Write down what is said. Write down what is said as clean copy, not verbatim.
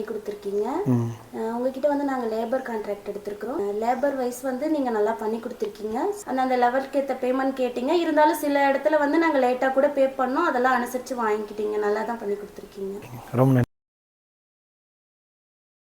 பண்ணி கொடுத்துருக்கீங்க. உங்ககிட்ட வந்து நாங்கள் லேபர் கான்ட்ராக்ட் எடுத்திருக்கிறோம். லேபர் வைஸ் வந்து நீங்கள் நல்லா பண்ணி கொடுத்துருக்கீங்க. அந்த லெவலுக்கு ஏற்ற பேமெண்ட் கேட்டீங்க. இருந்தாலும் சில இடத்துல வந்து நாங்கள் லேட்டாக கூட பே பண்ணோம். அதெல்லாம் அனுசரித்து வாங்கிக்கிட்டீங்க. நல்லா தான் பண்ணி கொடுத்துருக்கீங்க. ரொம்ப